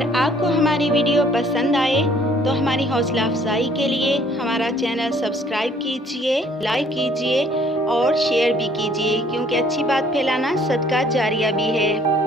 अगर आपको हमारी वीडियो पसंद आए तो हमारी हौसला अफजाई के लिए हमारा चैनल सब्सक्राइब कीजिए, लाइक कीजिए और शेयर भी कीजिए, क्योंकि अच्छी बात फैलाना सदका जारिया भी है।